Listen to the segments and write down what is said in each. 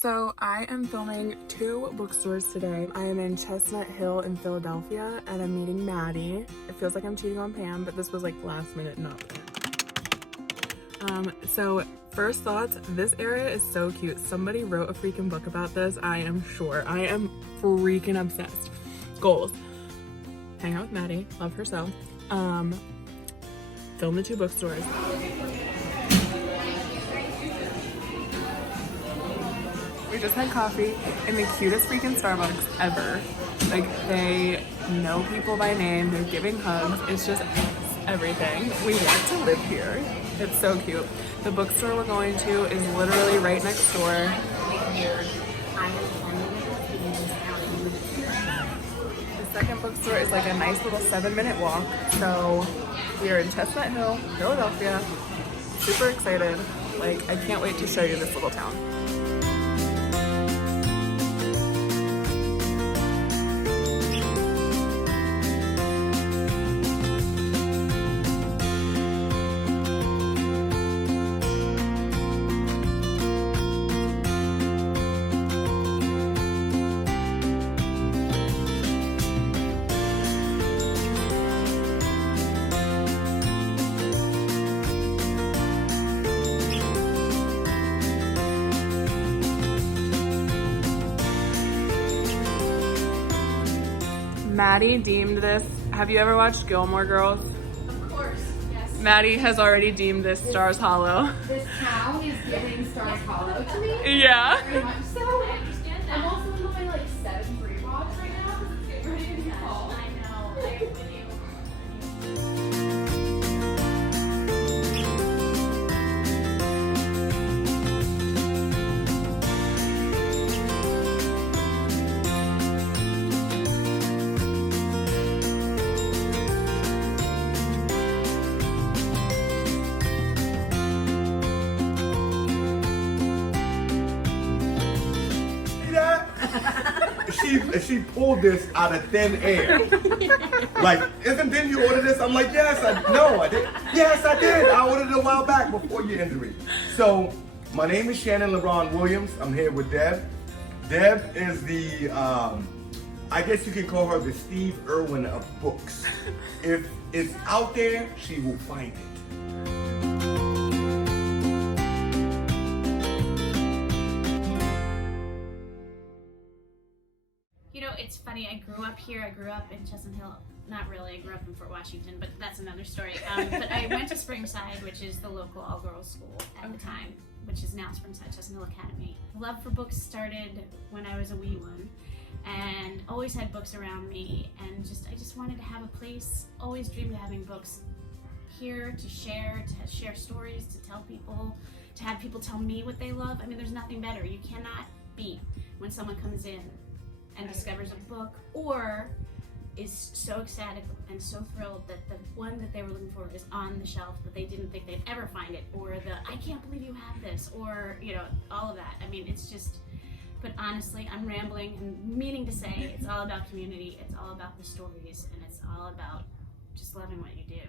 So I am filming 2 bookstores today. I am in Chestnut Hill in Philadelphia and I'm meeting Maddie. It feels like I'm cheating on Pam, but this was like last minute, not planned. So first thoughts, this area is so cute. Somebody wrote a freaking book about this, I am sure. I am freaking obsessed. Goals: hang out with Maddie, love her so. Film the 2 bookstores. We just had coffee in the cutest freaking Starbucks ever. Like, they know people by name, they're giving hugs. It's just everything. We want to live here. It's so cute. The bookstore we're going to is literally right next door. The second bookstore is like a nice little 7-minute walk. So we are in Chestnut Hill, Philadelphia. Super excited. Like, I can't wait to show you this little town. Maddie deemed this. Have you ever watched Gilmore Girls? Of course, yes. Maddie has already deemed this Stars Hollow. This town is giving Stars Hollow to me. Yeah. Very much so. I understand that. I'm also in my like 7-3 box right now. It's ready to be called. I know. I really. She pulled this out of thin air. Like, didn't you order this? I'm like, yes, I did. Yes, I did. I ordered it a while back before your injury. So, my name is Shannon LeBron Williams. I'm here with Deb. Deb is the, I guess you could call her the Steve Irwin of books. If it's out there, she will find it. You know, it's funny, I grew up here, I grew up in Chestnut Hill. Not really, I grew up in Fort Washington, but that's another story. But I went to Springside, which is the local all-girls school at the time, which is now Springside Chestnut Hill Academy. Love for books started when I was a wee one, and always had books around me, and I just wanted to have a place, always dreamed of having books here to share stories, to tell people, to have people tell me what they love. I mean, there's nothing better. You cannot beat when someone comes in and discovers a book, or is so ecstatic and so thrilled that the one that they were looking for is on the shelf that they didn't think they'd ever find it, or I can't believe you have this, or, you know, all of that. I mean, it's just, but honestly, I'm rambling and meaning to say it's all about community, it's all about the stories, and it's all about just loving what you do.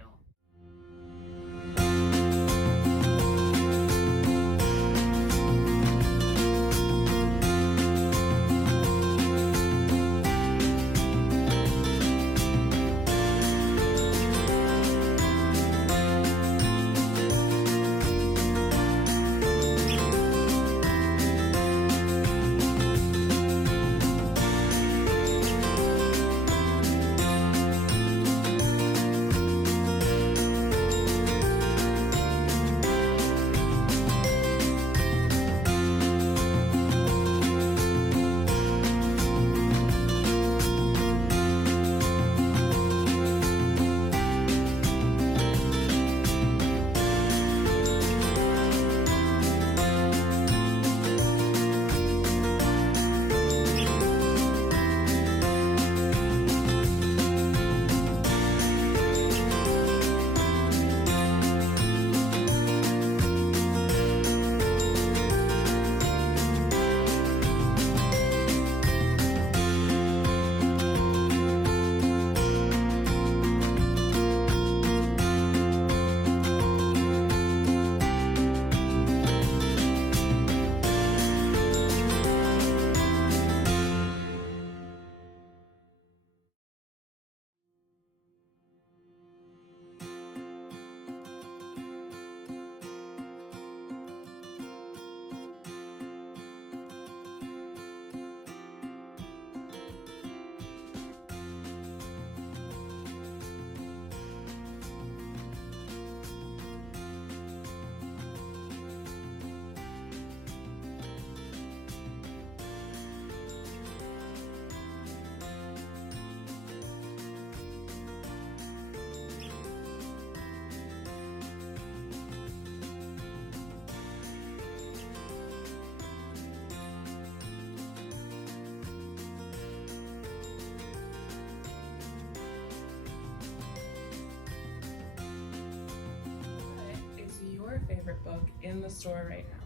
favorite book in the store right now?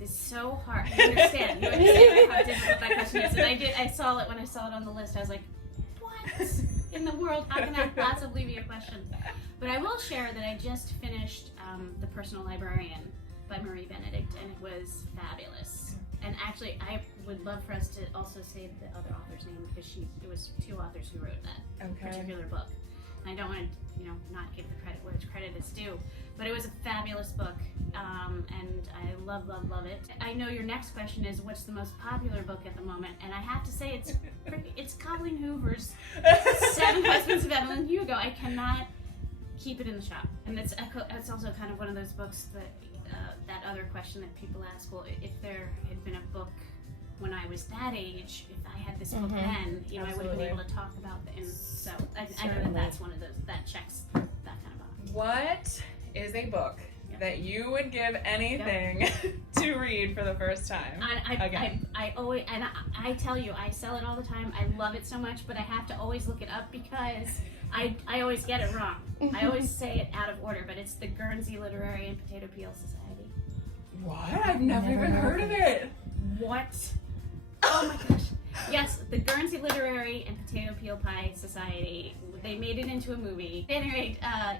It's so hard. You understand how difficult that question is. And I saw it when I saw it on the list. I was like, what in the world? How can that possibly be a question? But I will share that I just finished The Personal Librarian by Marie Benedict, and it was fabulous. And actually, I would love for us to also say the other author's name, because it was two authors who wrote that particular book. And I don't want to, not give the credit where credit is due, but it was a fabulous book, and I love it. I know your next question is, what's the most popular book at the moment? And I have to say, it's Colleen Hoover's Seven Husbands of Evelyn Hugo. I cannot keep it in the shop, and it's also kind of one of those books that that other question that people ask, well, if there had been a book when I was that age, if I had this book then, I would have been able to talk about it. And so I know that's one of those that checks that kind of box. What is a book that you would give anything to read for the first time? I always, and I tell you, I sell it all the time. I love it so much, but I have to always look it up because I always get it wrong. I always say it out of order, but it's the Guernsey Literary and Potato Peel Society. What? I've never even heard of it. What? Oh my gosh. Yes, the Guernsey Literary and Potato Peel Pie Society. They made it into a movie. At any rate,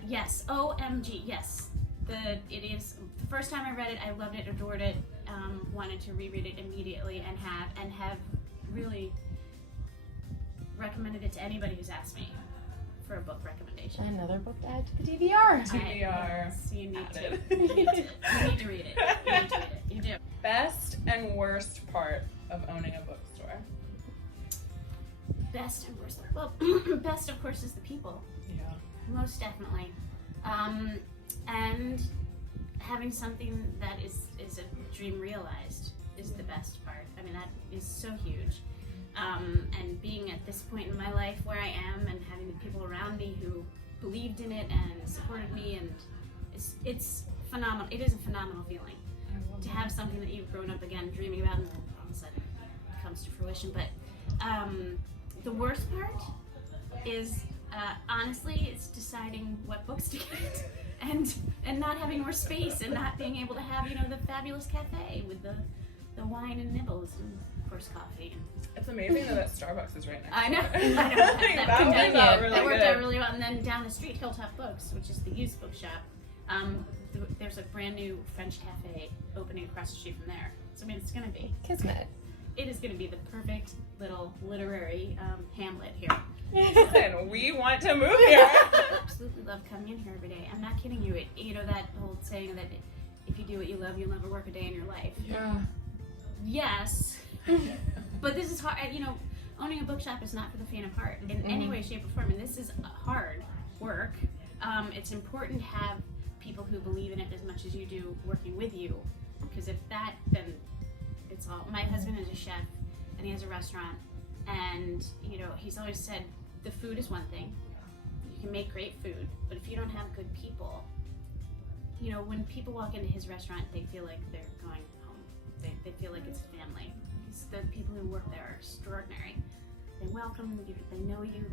yes. OMG, yes. It is the first time I read it, I loved it, adored it, wanted to reread it immediately, and have really recommended it to anybody who's asked me for a book recommendation. Another book to add to the TBR. Yes, you need to. You need to read it. You need to read it. You do. Best and worst part of owning a bookstore? Best and worst. Well, best of course is the people. Yeah. Most definitely. And having something that is a dream realized is the best part. I mean, that is so huge. And being at this point in my life where I am, and having the people around me who believed in it and supported me, and it's phenomenal. It is a phenomenal feeling to have something that you've grown up again dreaming about, and then all of a sudden it comes to fruition. But the worst part is honestly, it's deciding what books to get, and not having more space, and not being able to have the fabulous cafe with the wine and nibbles, and of course coffee. It's amazing that Starbucks is right next I know. to it. That worked out really well. And then down the street, Hilltop Books, which is the used bookshop. There's a brand new French cafe opening across the street from there. So I mean, it's gonna be Kismet. It is gonna be the perfect little literary hamlet here. Listen, we want to move here. I absolutely love coming in here every day. I'm not kidding you. That whole saying that if you do what you love, you'll never work a day in your life. Yeah. Yes. But this is hard. Owning a bookshop is not for the faint of heart in any way, shape, or form. And this is hard work. It's important to have people who believe in it as much as you do working with you. Because if that, then it's all. My husband is a chef, and he has a restaurant. And, he's always said the food is one thing. You can make great food. But if you don't have good people, when people walk into his restaurant, they feel like they're going home. They feel like it's family. The people who work there are extraordinary. They welcome you, they know you,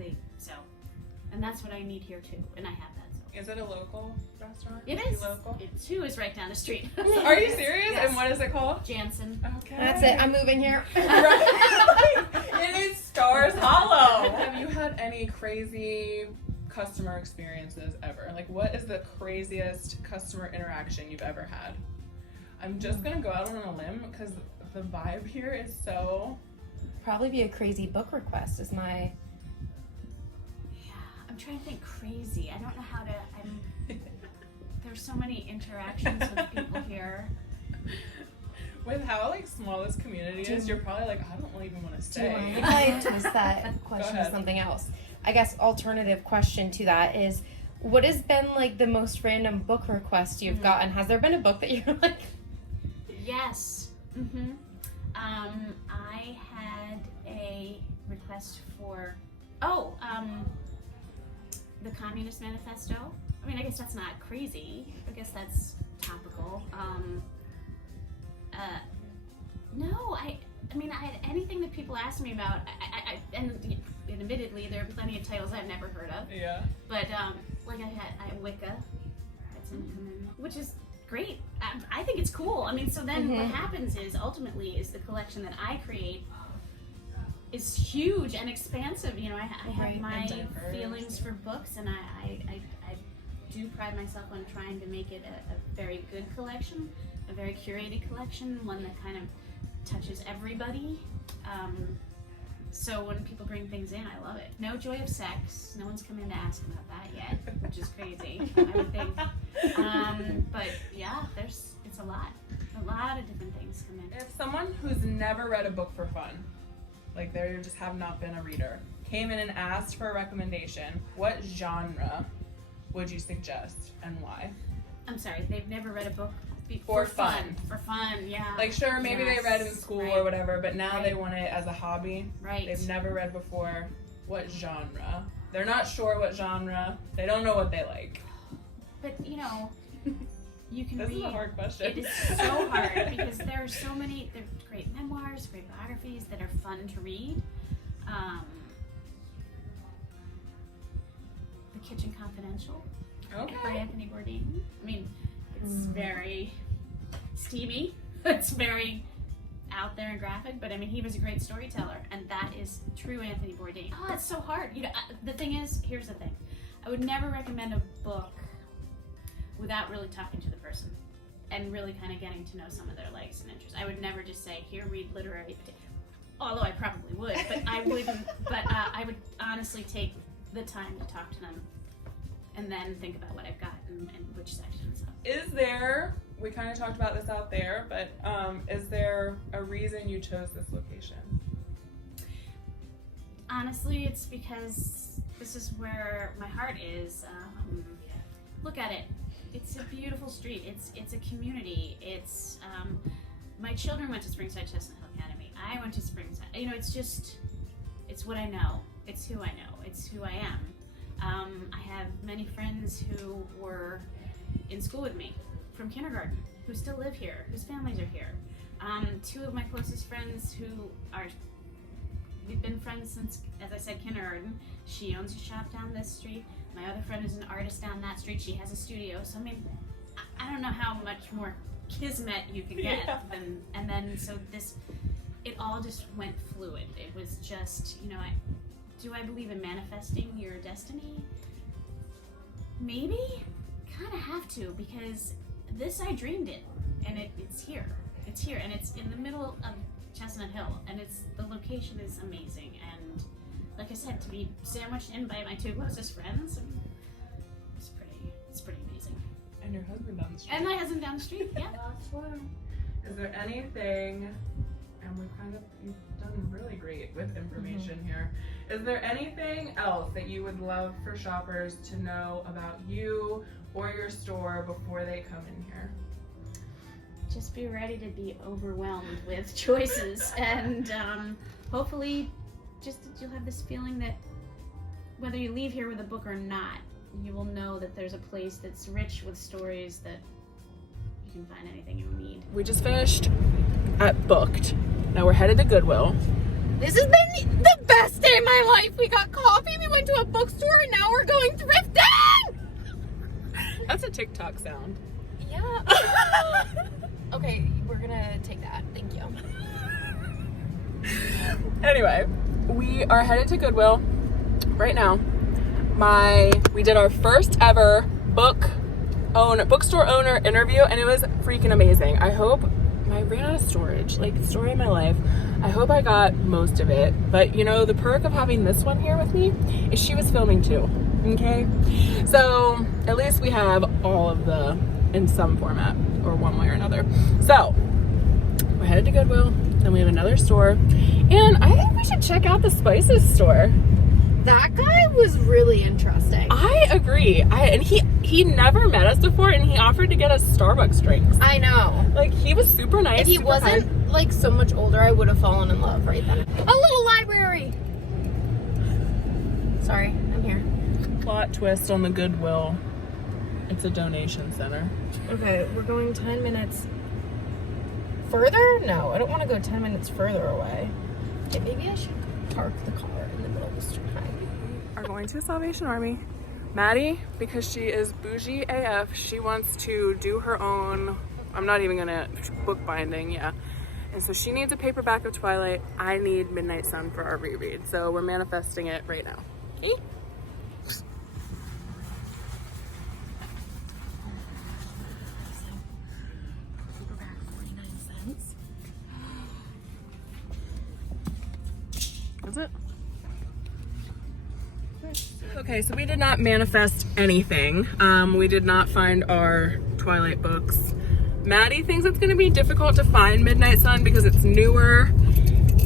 and that's what I need here too, and I have that. So. Is it a local restaurant? It is. Local? It too is right down the street. Are you serious? Yes. And what is it called? Jansen. Okay. That's it. I'm moving here. It is Stars Hollow. Have you had any crazy customer experiences ever? Like, what is the craziest customer interaction you've ever had? I'm just gonna go out on a limb because the vibe here is so. Probably be a crazy book request is my. Yeah, I'm trying to think crazy. I don't know how to. There's so many interactions with people here. With how small this community is, you're probably like, I don't even want to stay. If I twist that question to something else, I guess alternative question to that is, what has been the most random book request you've gotten? Has there been a book that you're like? Yes. I had a request for the Communist Manifesto. I mean, I guess that's not crazy. I guess that's topical. No, I mean, anything that people ask me about, and admittedly, there are plenty of titles I've never heard of. Yeah. But I Wicca. It's and come in, which is great. I think it's cool. I mean, so then what happens is ultimately is the collection that I create is huge and expansive. You know, I have my feelings for books, and I do pride myself on trying to make it a very good collection, a very curated collection, one that kind of touches everybody. So when people bring things in, I love it. No joy of sex. No one's come in to ask about that yet, which is crazy, I would think. But yeah, it's a lot of different things come in. If someone who's never read a book for fun, like they just have not been a reader, came in and asked for a recommendation, what genre would you suggest and why? I'm sorry, they've never read a book For fun. For fun, yeah. Like sure, maybe they read in school or whatever, but now Right. they want it as a hobby. Right. They've never read before. What genre? They're not sure what genre. They don't know what they like. But you know, you can This read. is a hard question. It is so hard because there are so many. There are great memoirs, great biographies that are fun to read. The Kitchen Confidential by Okay. Anthony Bourdain. I mean, it's very steamy. It's very out there and graphic, but I mean, he was a great storyteller, and that is true Anthony Bourdain. Oh, it's so hard. You know, the thing is, here's the thing. I would never recommend a book without really talking to the person and really kind of getting to know some of their likes and interests. I would never just say, here, read literary, although I probably would, but I wouldn't, but I would honestly take the time to talk to them and then think about what I've got and which sections. Is there, we kind of talked about this out there, but is there a reason you chose this location? Honestly, it's because this is where my heart is. Look at it. It's a beautiful street. It's a community. It's my children went to Springside Chestnut Hill Academy. I went to Springside. You know, it's what I know. It's who I know. It's who I am. I have many friends who were in school with me from kindergarten, who still live here, whose families are here. Two of my closest friends we've been friends since, as I said, kindergarten. She owns a shop down this street. My other friend is an artist down that street. She has a studio. So, I mean, I don't know how much more kismet you could get. And then, so it all just went fluid. It was just, you know, do I believe in manifesting your destiny? Maybe. Kind of have to, because this I dreamed it, and it's here. It's here, and it's in the middle of Chestnut Hill, and the location is amazing, and like I said, to be sandwiched in by my two closest friends, it's pretty amazing. And your husband down the street. And my husband down the street, yeah. Is there anything, and you've done really great with information here. Is there anything else that you would love for shoppers to know about you or your store before they come in here? Just be ready to be overwhelmed with choices, and hopefully you'll have this feeling that whether you leave here with a book or not, you will know that there's a place that's rich with stories that you can find anything you need. We just finished at Booked. Now we're headed to Goodwill. This has been the best day of my life. We got coffee, we went to a bookstore, and now we're going thrifting! That's a TikTok sound. Yeah. Okay, we're gonna take that. Thank you. Anyway, we are headed to Goodwill right now. We did our first ever bookstore owner interview, and it was freaking amazing. I ran out of storage, like story of my life. I hope I got most of it, but you know, the perk of having this one here with me is she was filming too, okay? So at least we have all of in some format or one way or another. So we're headed to Goodwill, then we have another store, and I think we should check out the spices store. That guy was really interesting. I agree. And he never met us before, and he offered to get us Starbucks drinks. I know. Like, he was super nice. If he super wasn't kind. like so much older, I would have fallen in love right then. A little library. Sorry, I'm here. Plot twist on the Goodwill. It's a donation center. Okay, we're going 10 minutes further? No, I don't want to go 10 minutes further away. Okay, maybe I should park the car in the middle of the street. Are going to a Salvation Army Maddie, because she is bougie AF, she wants to do her own, I'm not even gonna, bookbinding, yeah. And so she needs a paperback of Twilight. I need Midnight Sun for our reread. So we're manifesting it right now. Okay? Paperback, 49 cents. That's it. Okay, so we did not manifest anything. We did not find our Twilight books. Maddie thinks it's gonna be difficult to find Midnight Sun because it's newer.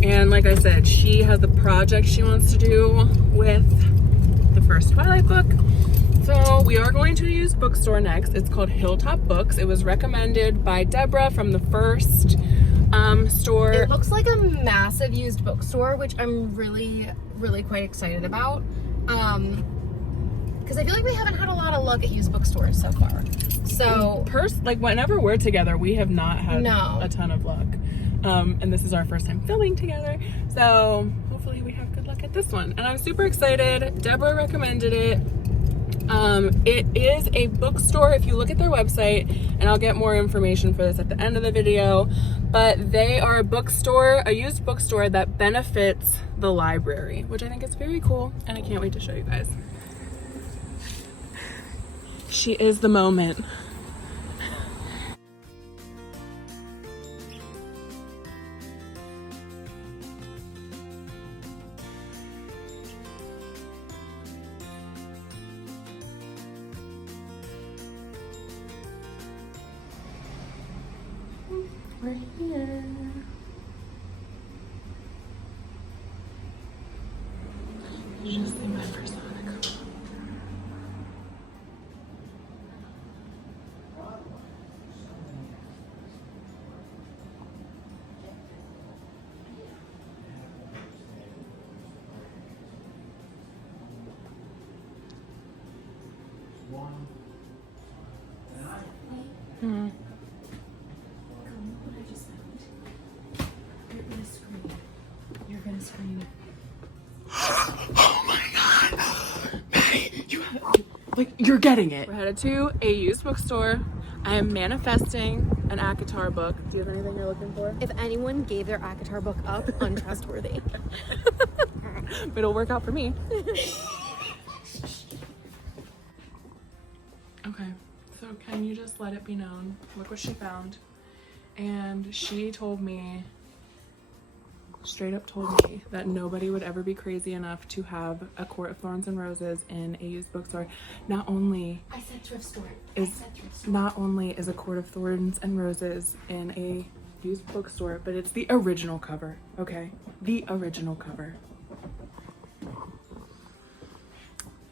And like I said, she has a project she wants to do with the first Twilight book. So we are going to use Bookstore next. It's called Hilltop Books. It was recommended by Deborah from the first store. It looks like a massive used bookstore, which I'm really quite excited about. Because I feel like we haven't had a lot of luck at used bookstores so far. So like whenever we're together, we have not had a ton of luck. And this is our first time filming together. So hopefully we have good luck at this one. And I'm super excited. Deborah recommended it. It is a bookstore if you look at their website, and I'll get more information for this at the end of the video, but they are a bookstore, a used bookstore that benefits the library, which I think is very cool, and I can't wait to show you guys. She is the moment. We're here. You just see my persona. you're gonna scream. Oh my god! Maddie, you're getting it. We're headed to a used bookstore. I am manifesting an ACOTAR book. Do you have anything you're looking for? If anyone gave their ACOTAR book up, untrustworthy. But it'll work out for me. Okay, so can you just let it be known? Look what she found. And she told me, straight up told me, that nobody would ever be crazy enough to have a Court of Thorns and Roses in a used bookstore. Not only I said thrift store. not only is a Court of Thorns and Roses in a used bookstore, but it's the original cover, okay? The original cover.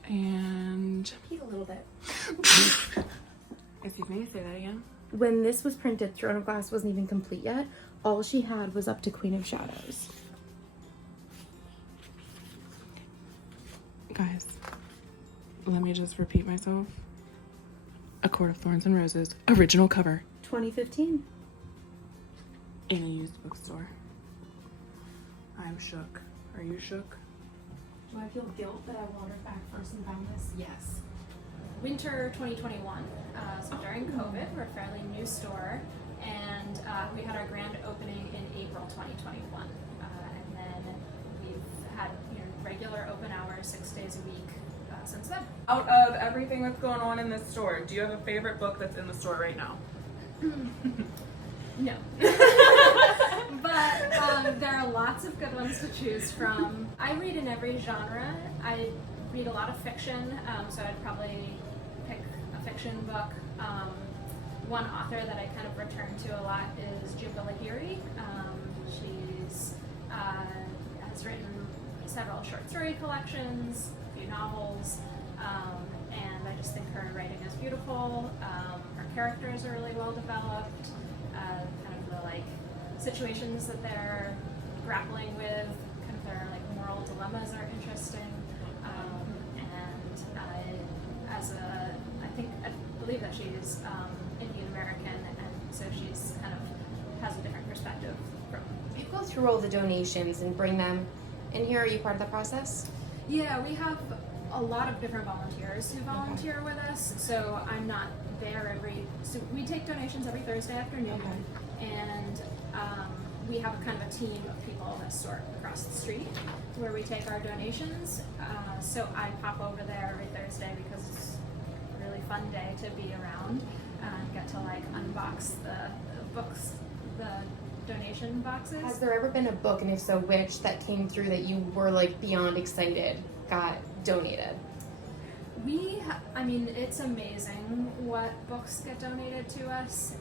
And Peek a little bit. excuse me, say that again. When this was printed, Throne of Glass wasn't even complete yet. All she had was up to Queen of Shadows. Guys, let me just repeat myself. A Court of Thorns and Roses, original cover, 2015. in a used bookstore. I'm shook. Are you shook? Do I feel guilt that I wandered back first and found this? Yes. Winter 2021, so during COVID, we're a fairly new store, and we had our grand opening in April 2021, and then we've had regular open hours 6 days a week since then. Out of everything that's going on in this store, do you have a favorite book that's in the store right now? No. But there are lots of good ones to choose from. I read in every genre. I read a lot of fiction, so I'd probably pick a fiction book. One author that I kind of return to a lot is Lahiri. She's has written several short story collections, a few novels, and I just think her writing is beautiful. Her characters are really well developed. Kind of the situations that they're grappling with, kind of their moral dilemmas are interesting. I believe that she's Indian American, and so she's kind of has a different perspective from. You go through all the donations and bring them in here. Are you part of the process? Yeah, we have a lot of different volunteers who volunteer with us, so I'm not there so we take donations every Thursday afternoon, and we have a kind of a team of people that sort across the street where we take our donations. So I pop over there every Thursday because it's a really fun day to be around and get to like unbox the books, the donation boxes. Has there ever been a book, and if so, which, that came through that you were like beyond excited got donated? I mean, it's amazing what books get donated to us.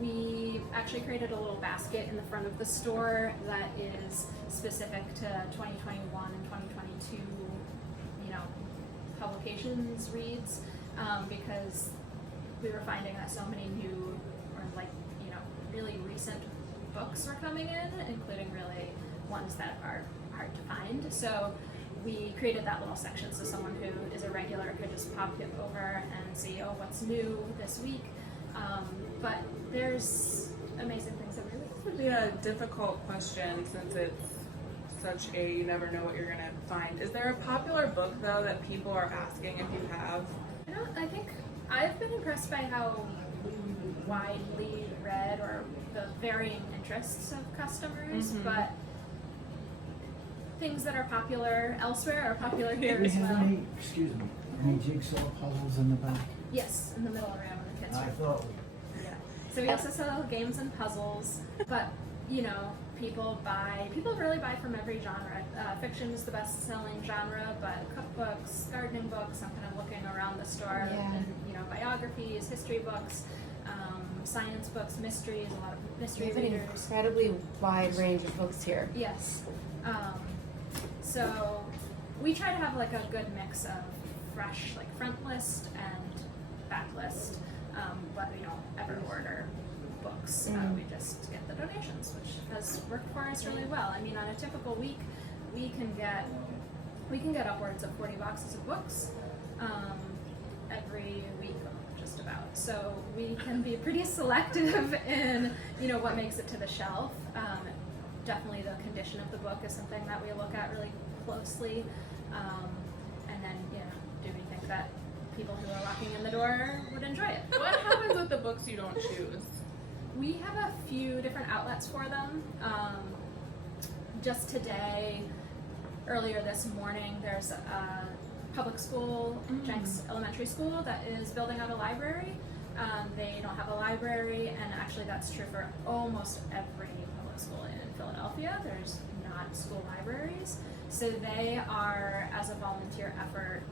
We actually created a little basket in the front of the store that is specific to 2021 and 2022, publications reads, because we were finding that so many new or really recent books were coming in, including really ones that are hard to find. So we created that little section so someone who is a regular could just pop it over and see, what's new this week. But there's amazing things that we release. This would be a difficult question since it's such a you never know what you're gonna find. Is there a popular book though that people are asking if you have? I think I've been impressed by how widely read or the varying interests of customers, but things that are popular elsewhere are popular here Do we as have well. any jigsaw puzzles in the back? Yes, in the middle room in the kids' I room. thought, Yeah. So we also sell games and puzzles, but people really buy from every genre. Fiction is the best-selling genre, but cookbooks, gardening books. I'm kind of looking around the store, and biographies, history books, science books, mysteries. A lot of mystery You have an readers. incredibly wide range of books here. Yes. So we try to have like a good mix of fresh, like front list and back list, but we don't ever order books. We just get the donations, which has worked for us really well. I mean, on a typical week, we can get upwards of 40 boxes of books every week, just about. So we can be pretty selective in what makes it to the shelf. Definitely the condition of the book is something that we look at really closely. And then, do we think that people who are walking in the door would enjoy it? What happens with the books you don't choose? We have a few different outlets for them. Just today, earlier this morning, there's a public school, Jenks Elementary School, that is building out a library. They don't have a library, and actually that's true for almost every public school in Philadelphia. There's not school libraries. So they are, as a volunteer effort,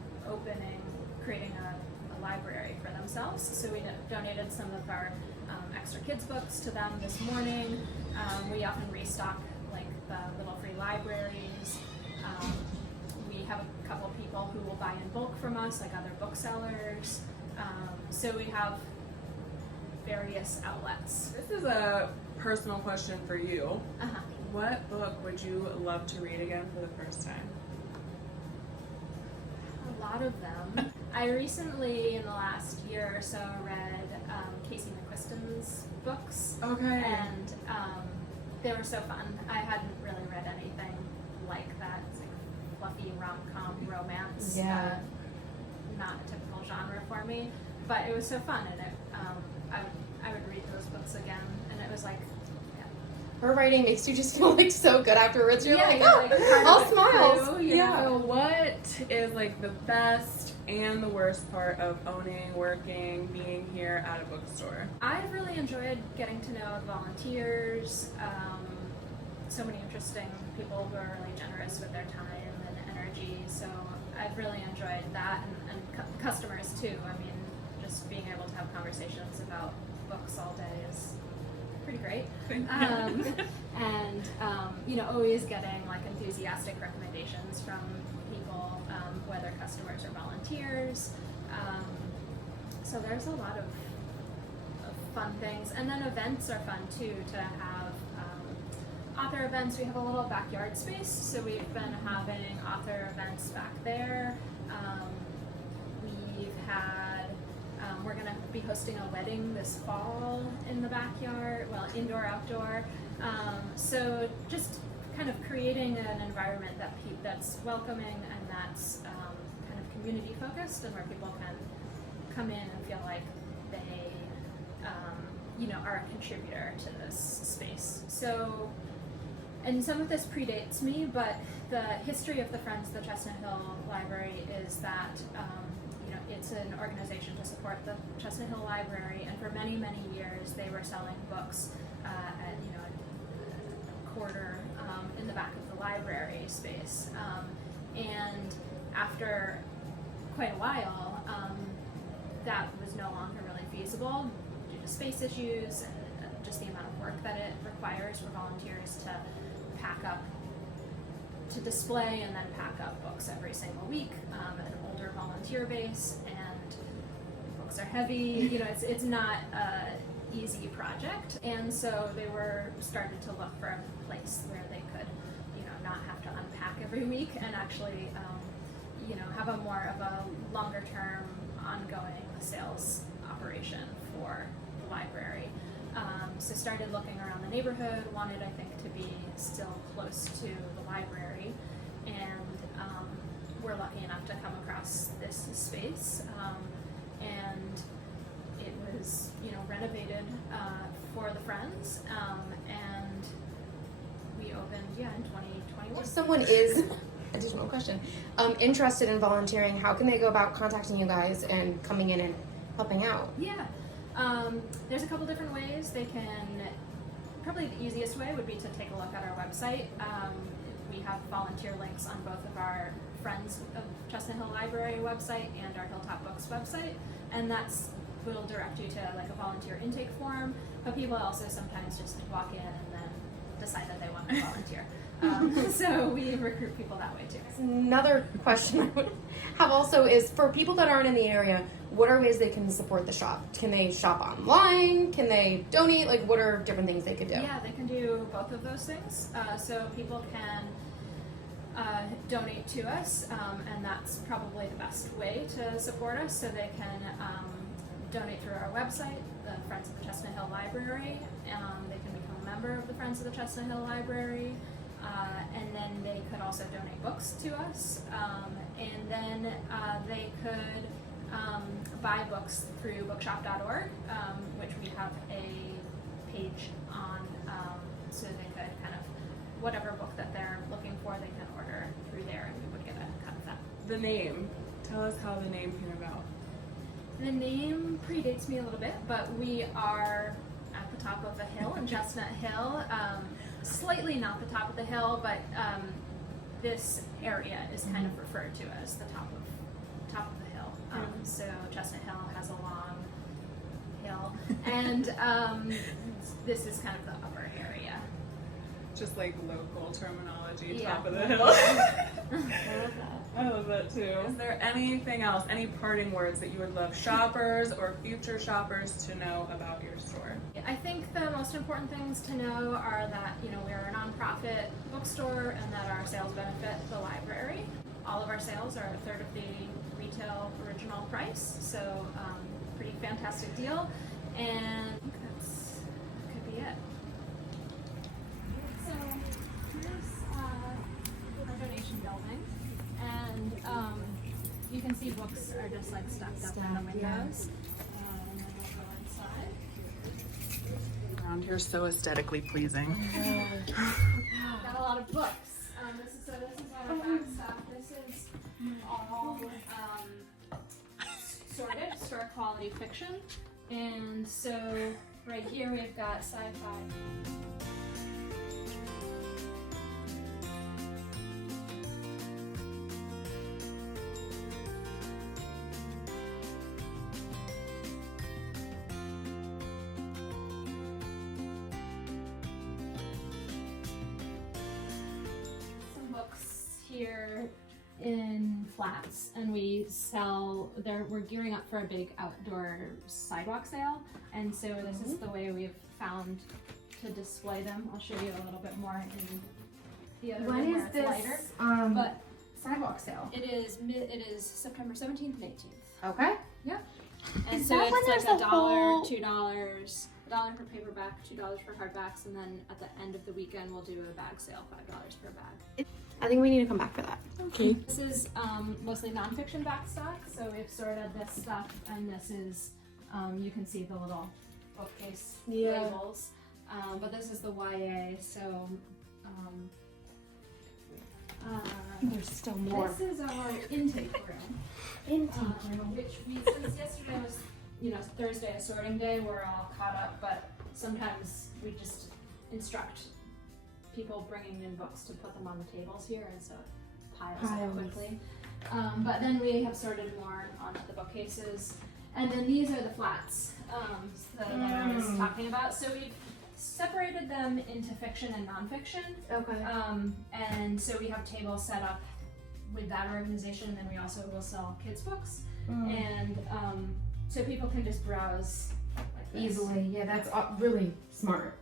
creating a library for themselves. So we donated some of our extra kids books to them this morning. We often restock like the little free libraries. We have a couple people who will buy in bulk from us, like other booksellers. So we have various outlets. This is a personal question for you. Uh-huh. What book would you love to read again for the first time? A lot of them. I recently, in the last year or so, read Casey McQuiston's books. Okay. And they were so fun. I hadn't really read anything like that. It's like fluffy rom-com romance. Yeah. Not a typical genre for me, but it was so fun, and I would read those books again, and it was like, Her writing makes you just feel like so good afterwards. You're like, part of all the smiles. crew, you know? So what is like the best and the worst part of owning, working, being here at a bookstore? I've really enjoyed getting to know the volunteers, so many interesting people who are really generous with their time and energy, so I've really enjoyed that, and customers too. I mean, just being able to have conversations about books all day is pretty great. Always getting like enthusiastic recommendations from people, whether customers or volunteers. So there's a lot of fun things, and then events are fun too. To have author events, we have a little backyard space, so we've been having author events back there. We've had we're going to be hosting a wedding this fall in the backyard, well, indoor, outdoor. So just kind of creating an environment that's welcoming and that's community focused and where people can come in and feel like they, are a contributor to this space. So, and some of this predates me, but the history of the Friends of the Chestnut Hill Library is that, it's an organization to support the Chestnut Hill Library, and for many, many years they were selling books at, a quarter in the back of the library space. And after quite a while, that was no longer really feasible due to space issues and just the amount of work that it requires for volunteers to pack up, to display and then pack up books every single week, an older volunteer base, and books are heavy, it's not a easy project, and so they were started to look for a place where they could, not have to unpack every week and actually, have a more of a longer term ongoing sales operation for the library. So started looking around the neighborhood, wanted I think to be still close to the library, and we're lucky enough to come across this space, and it was renovated for the Friends, and we opened in 2021. If someone is, additional question, interested in volunteering, how can they go about contacting you guys and coming in and helping out? Yeah. There's a couple different ways. They can, probably the easiest way would be to take a look at our website. We have volunteer links on both of our Friends of Chestnut Hill Library website and our Hilltop Books website, and will direct you to like a volunteer intake form, but people also sometimes just walk in and then decide that they want to volunteer. So we recruit people that way too. Another question I would have also is, for people that aren't in the area, what are ways they can support the shop? Can they shop online? Can they donate? Like, what are different things they could do? Yeah, they can do both of those things. So people can donate to us, and that's probably the best way to support us. So they can donate through our website, the Friends of the Chestnut Hill Library. They can become a member of the Friends of the Chestnut Hill Library. And then they could also donate books to us, and then they could buy books through bookshop.org, which we have a page on, so they could kind of, whatever book that they're looking for, they can order through there and we would get a cut of that. The name. Tell us how the name came about. The name predates me a little bit, but we are at the top of a hill in Chestnut Hill. Slightly not the top of the hill, but this area is kind of referred to as the top of the hill. So Chestnut Hill has a long hill, and this is kind of the upper area. Just like local terminology, Yeah. top of the hill. I love that too. Is there anything else, any parting words that you would love shoppers or future shoppers to know about your store? I think the most important things to know are that, we're a nonprofit bookstore and that our sales benefit the library. All of our sales are a third of the retail original price, so pretty fantastic deal. And I think that could be it. So here's our donation building, and you can see books are just like stacked up in the windows. And then we'll go inside. Around here is so aesthetically pleasing. Got a lot of books. This is our back stuff. This is all sorted, store quality fiction. And so right here we've got sci-fi. Here in Flats, and we sell there. We're gearing up for a big outdoor sidewalk sale, and so this is the way we've found to display them. I'll show you a little bit more in the other room where it's lighter. But sidewalk sale? it is September 17th and 18th. Okay. Yep. And Is so that when it's like there's $1, a whole- $2, $1 for paperback, $2 for hardbacks, and then at the end of the weekend we'll do a bag sale, $5 per bag. I think we need to come back for that. Okay. This is mostly nonfiction backstock, so we've sorted this stuff, and this is, you can see the little bookcase labels. But this is the YA, so There's still more. this is our intake room. Which since yesterday was, Thursday, a sorting day, we're all caught up, but sometimes we just instruct people bringing in books to put them on the tables here, and so it piles up quickly. But then we have sorted more onto the bookcases, and then these are the flats that I was talking about. So we've separated them into fiction and nonfiction. Okay. And so we have tables set up with that organization, and then we also will sell kids books, and so people can just browse like this. Easily. Yeah, that's really smart.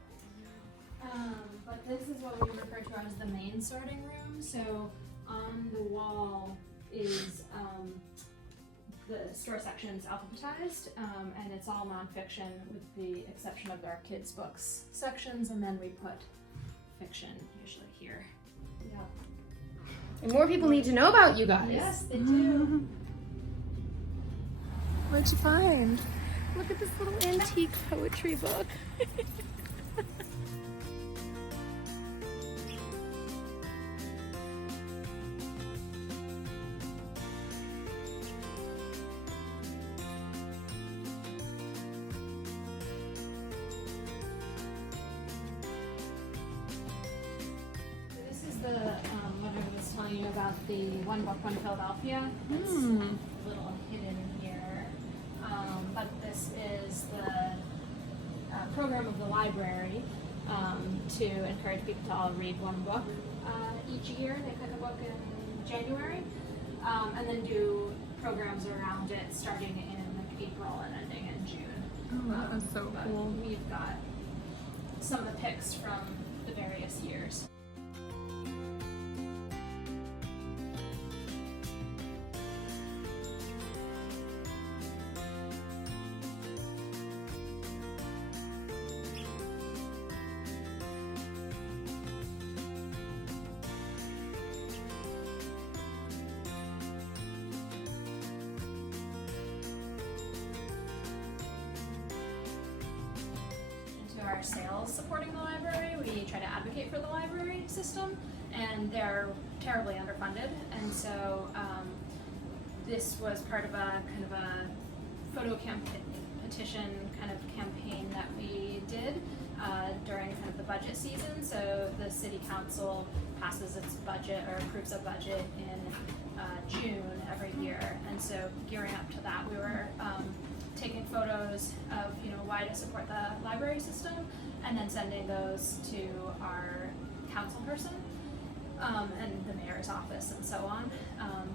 But this is what we refer to as the main sorting room. So on the wall is the store section is alphabetized, and it's all nonfiction with the exception of our kids books sections, and then we put fiction usually here. Yeah. And more people need to know about you guys. Yes, they do. What'd you find? Look at this little antique poetry book. This is the what I was telling you about, the One Book, One Philadelphia. It's a little hidden here. But this is the program of the library to encourage people to all read one book each year. They pick a book in January, and then do programs around it starting in April and ending in June. Oh, that is so But cool. we've got some of the picks from the various years. Into our sales supporting the library, we try to advocate for the library system, and they're terribly underfunded, and so this was part of a kind of a photo petition kind of campaign that we did during kind of the budget season. So the city council passes its budget or approves a budget in June every year, and so gearing up to that, we were taking photos of why to support the library system, and then sending those to our council person and the mayor's office and so on.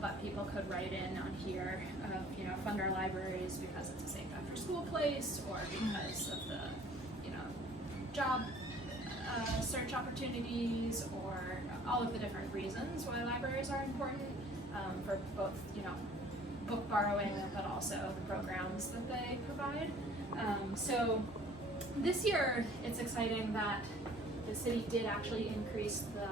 But people could write in on here of fund our libraries because it's a safe after school place, or because of the job search opportunities, or all of the different reasons why libraries are important for both book borrowing, but also the programs that they provide. So this year it's exciting that the city did actually increase the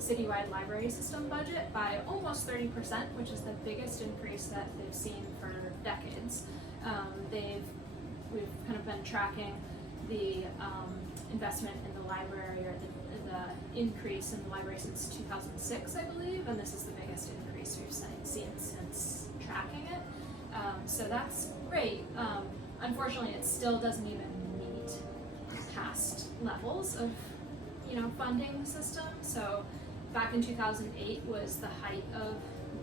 citywide library system budget by almost 30%, which is the biggest increase that they've seen for decades. We've kind of been tracking the investment in the library, or the increase in the library since 2006, I believe, and this is the biggest increase we've seen since tracking it. So that's great. Unfortunately, it still doesn't even meet past levels of funding the system. So back in 2008 was the height of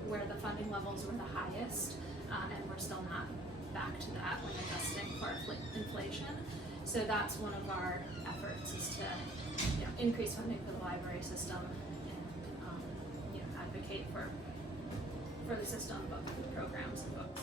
where the funding levels were the highest, and we're still not back to that when adjusting for inflation. So that's one of our efforts, is to increase funding for the library system, and advocate for the system, both the programs and books.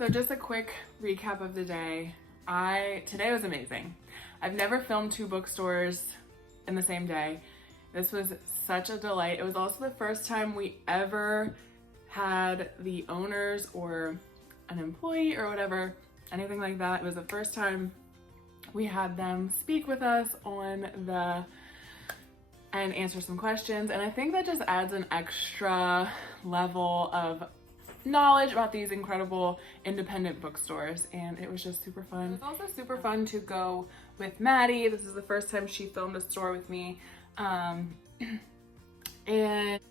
So just a quick recap of the day. Today was amazing. I've never filmed 2 bookstores in the same day. This was such a delight. It was also the first time we ever had the owners or an employee or whatever, anything like that. It was the first time we had them speak with us and answer some questions. And I think that just adds an extra level of knowledge about these incredible independent bookstores, and it was just super fun. It was also super fun to go with Maddie. This is the first time she filmed a store with me. And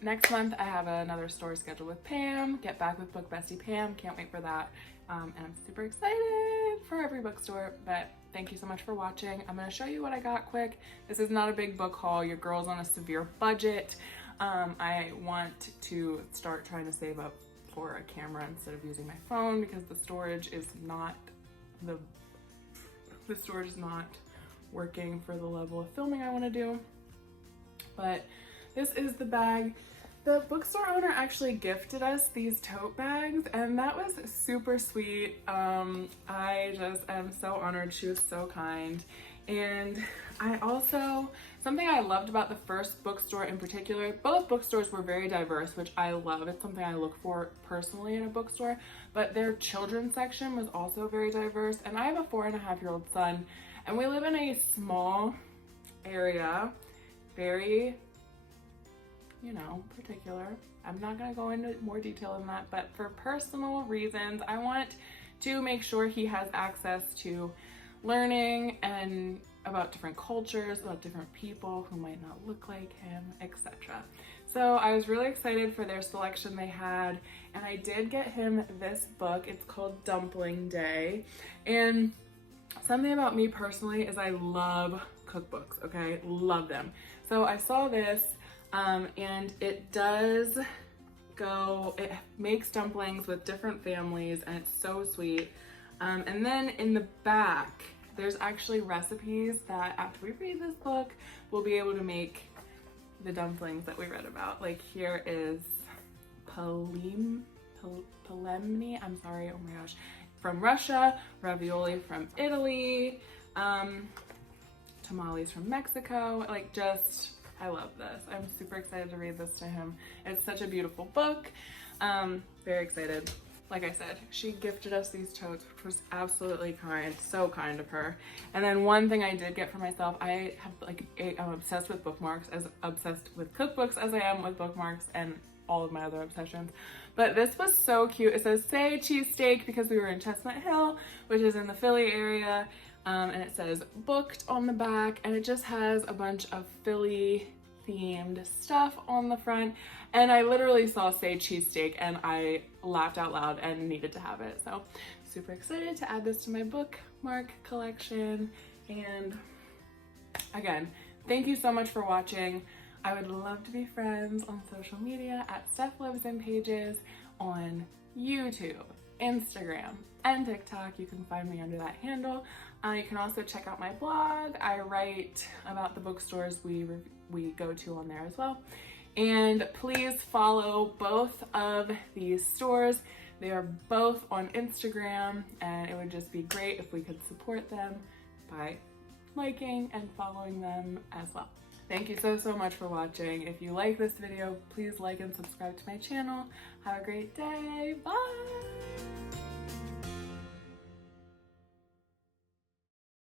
next month I have another store scheduled with Pam, Get Back with Book Bestie Pam. Can't wait for that. And I'm super excited for every bookstore, but thank you so much for watching. I'm gonna show you what I got quick. This is not a big book haul. Your girl's on a severe budget. I want to start trying to save up for a camera instead of using my phone because the storage is not working for the level of filming I want to do. But this is the bag. The bookstore owner actually gifted us these tote bags, and that was super sweet. I just am so honored. She was so kind. And something I loved about the first bookstore in particular, both bookstores were very diverse, which I love. It's something I look for personally in a bookstore, but their children's section was also very diverse. And I have a 4.5-year-old son, and we live in a small area, very, particular. I'm not gonna go into more detail than that, but for personal reasons, I want to make sure he has access to learning and about different cultures, about different people who might not look like him, etc. So I was really excited for their selection they had, and I did get him this book. It's called Dumpling Day, and something about me personally is I love cookbooks, okay? Love them. So I saw this, and it makes dumplings with different families, and it's so sweet. And then in the back, there's actually recipes that after we read this book, we'll be able to make the dumplings that we read about. Like here is palemni, I'm sorry, oh my gosh, from Russia, ravioli from Italy, tamales from Mexico. I love this. I'm super excited to read this to him. It's such a beautiful book. Very excited. Like I said, she gifted us these totes, which was absolutely kind, so kind of her. And then one thing I did get for myself, I'm obsessed with bookmarks, as obsessed with cookbooks as I am with bookmarks and all of my other obsessions. But this was so cute. It says, "Say cheesesteak," because we were in Chestnut Hill, which is in the Philly area. And it says "booked" on the back, and it just has a bunch of Philly themed stuff on the front. And I literally saw "say cheesesteak" and I laughed out loud and needed to have it. So super excited to add this to my bookmark collection. And again, thank you so much for watching. I would love to be friends on social media at Steph Lives in Pages on YouTube, Instagram, and TikTok. You can find me under that handle. You can also check out my blog. I write about the bookstores we go to on there as well. And please follow both of these stores. They are both on Instagram, and it would just be great if we could support them by liking and following them as well. Thank you so much for watching. If you like this video, please like and subscribe to my channel. Have a great day. Bye!